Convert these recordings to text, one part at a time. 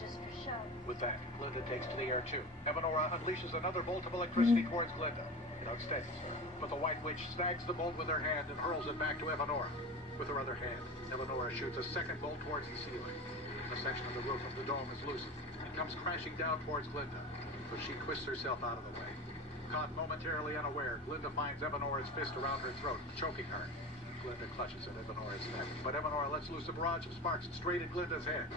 just for show. With that, Glinda takes to the air too. Evanora unleashes another bolt of electricity towards Glinda. It outsteadies her, but the White Witch snags the bolt with her hand and hurls it back to Evanora. With her other hand, Evanora shoots a second bolt towards the ceiling. A section of the roof of the dome is loosened and comes crashing down towards Glinda, but she twists herself out of the way. Caught momentarily unaware, Glinda finds Evanora's fist around her throat, choking her. Glinda clutches at Evanora's neck, but Evanora lets loose a barrage of sparks straight at Glinda's head.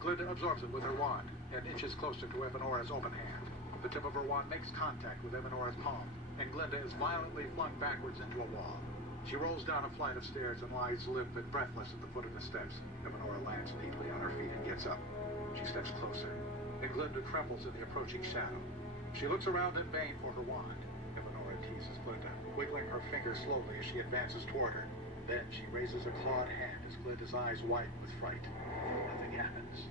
Glinda absorbs it with her wand and inches closer to Evanora's open hand. The tip of her wand makes contact with Evanora's palm, and Glinda is violently flung backwards into a wall. She rolls down a flight of stairs and lies limp and breathless at the foot of the steps. Evanora lands neatly on her feet and gets up. She steps closer, and Glinda trembles in the approaching shadow. She looks around in vain for her wand. Evanora teases Glinda, wiggling her fingers slowly as she advances toward her. Then she raises a clawed hand as Glinda's eyes widen with fright. Nothing happens.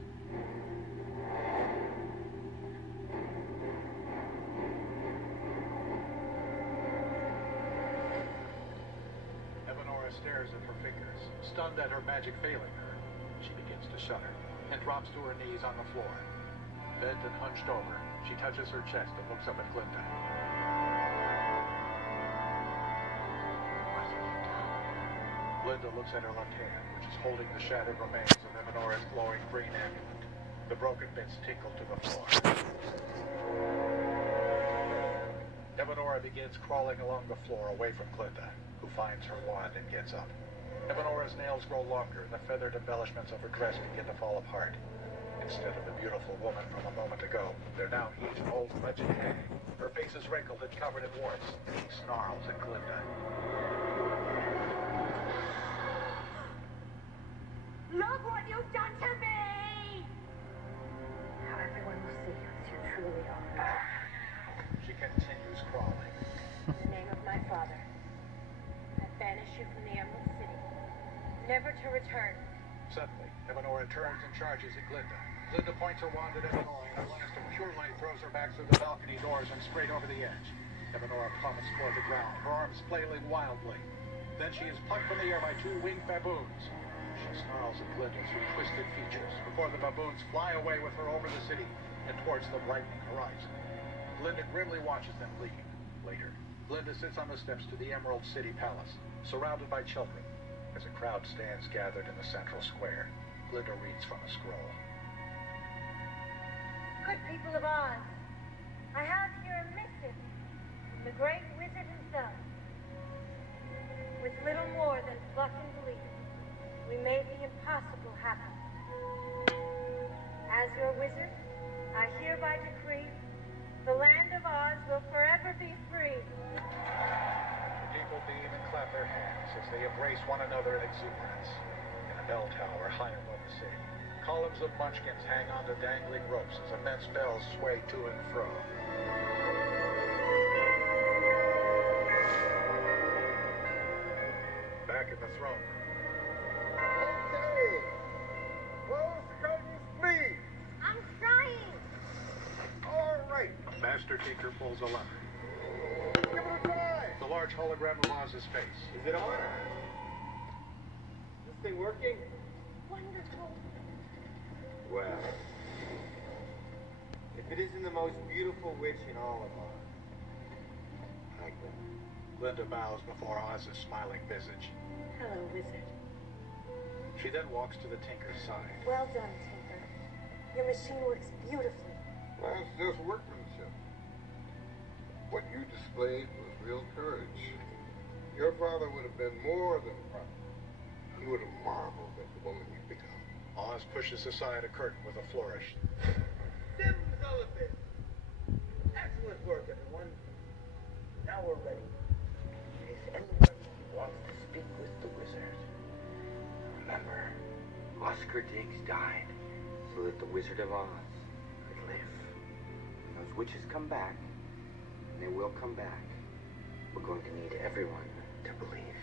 Evanora stares at her fingers, stunned at her magic failing her. She begins to shudder and drops to her knees on the floor. Bent and hunched over, she touches her chest and looks up at Glinda. What have you done? Glinda looks at her left hand, which is holding the shattered remains of Evanora's glowing green amulet. The broken bits tinkle to the floor. Evanora begins crawling along the floor away from Glinda, who finds her wand and gets up. Evanora's nails grow longer, and the feathered embellishments of her dress begin to fall apart. Instead of the beautiful woman from a moment ago, they're now each an old wretched hag. Her face is wrinkled and covered in warts, and she snarls at Glinda. Look what you've done to me! Now everyone will see you as you truly are. She continues crawling. In the name of my father, I banish you from the Emerald City, never to return. Suddenly, Evanora turns and charges at Glinda. Glinda points her wand at Evanora, and a blast of pure light throws her back through the balcony doors and straight over the edge. Evanora plummets toward the ground, her arms flailing wildly. Then she is plucked from the air by two winged baboons. She snarls at Glinda through twisted features before the baboons fly away with her over the city and towards the brightening horizon. Glinda grimly watches them leave. Later, Glinda sits on the steps to the Emerald City Palace, surrounded by children. As a crowd stands gathered in the central square, Glinda reads from a scroll. Good people of Oz, I have here a missive from the great wizard himself. With little more than pluck and belief, we made the impossible happen. As your wizard, I hereby decree the land of Oz will forever be free. The people beam and clap their hands as they embrace one another in exuberance. In a bell tower high above the city, columns of munchkins hang onto dangling ropes as immense bells sway to and fro. Back at the throne. Okay. Close the curtains, please. I'm trying. All right. Master Tinker pulls a lever. Give it a try. The large hologram of Oz's face. Is it on? This thing working? Wonderful. Well, if it isn't the most beautiful witch in all of Oz, I go. Glinda bows before Oz's smiling visage. Hello, wizard. She then walks to the Tinker's side. Well done, Tinker. Your machine works beautifully. That's just workmanship. What you displayed was real courage. Your father would have been more than proud. He would have marveled at the woman you've become. Oz pushes aside a curtain with a flourish. Simsalabim. Excellent work, everyone. Now we're ready. If anyone wants to speak with the wizard, remember, Oscar Diggs died so that the Wizard of Oz could live. When those witches come back, and they will come back, we're going to need everyone to believe.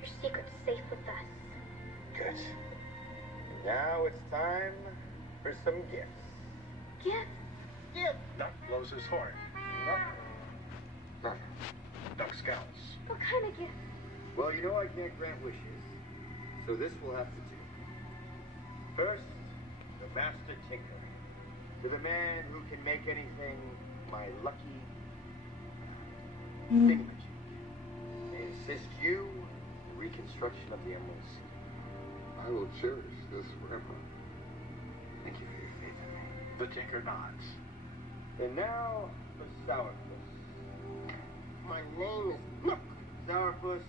Your secret's safe with us. Good. Now it's time for some gifts. Gifts? Gifts! Duck blows his horn. Nothing. Duck scowls. What kind of gifts? Well, you know I can't grant wishes, so this will have to do. First, the master tinker, to the man who can make anything my lucky thingamajig. May assist you in the reconstruction of the Emerald City. I will cherish this forever. Thank you for your faith in me. The tinker nods. And now for Sourpuss. My name is Look, Sourpuss.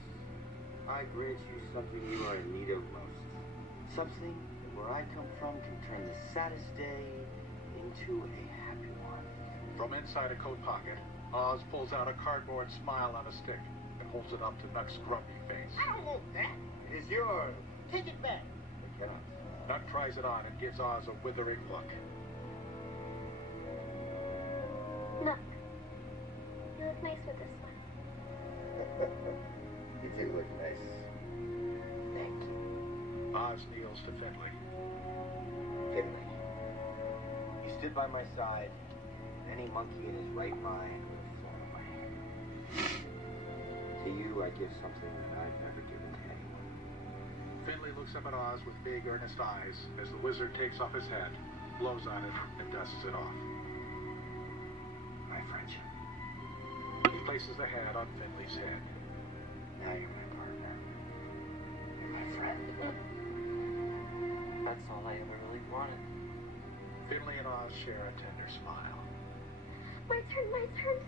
I grant you something you are in need of most. Something that where I come from can turn the saddest day into a happy one. From inside a coat pocket, Oz pulls out a cardboard smile on a stick and holds it up to Nuck's grumpy face. I don't want that. It is yours. Take it back. I cannot. Nuck tries it on and gives Oz a withering look. Look. You look nice with this one. You do look nice. Thank you. Oz kneels to Finley. Finley, you stood by my side. Any monkey in his right mind would have flown away. To you, I give something that I've never given to anyone. Finley looks up at Oz with big, earnest eyes as the wizard takes off his hat, blows on it, and dusts it off. My friendship. He places the hat on Finley's head. Now you're my partner. You're my friend. That's all I ever really wanted. Finley and Oz share a tender smile. My turn, my turn.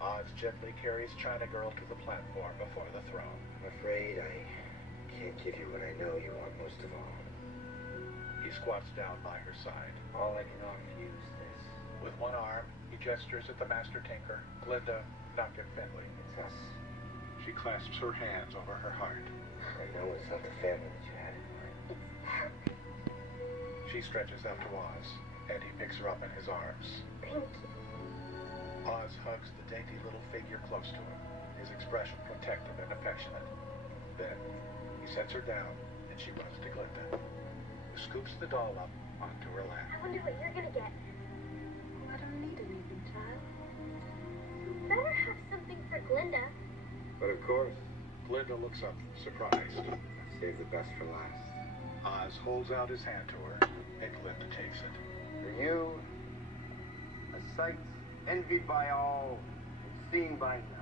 Oz gently carries China Girl to the platform before the throne. I'm afraid I can't give you what I know you want most of all. He squats down by her side. All I can offer you is this. With one arm, he gestures at the Master Tinker, Glinda, Nuck, and Finley. It's us. She clasps her hands over her heart. I know it's not the family that you had in mind. She stretches out to Oz, and he picks her up in his arms. Thank you. Oz hugs the dainty little figure close to him, his expression protective and affectionate. Then, he sets her down, and she runs to Glinda, who scoops the doll up onto her lap. I wonder what you're gonna get. I don't need anything, child. You better have something for Glinda. But of course, Glinda looks up, surprised. I've saved the best for last. Oz holds out his hand to her, and Glinda takes it. For you, a sight envied by all and seen by none.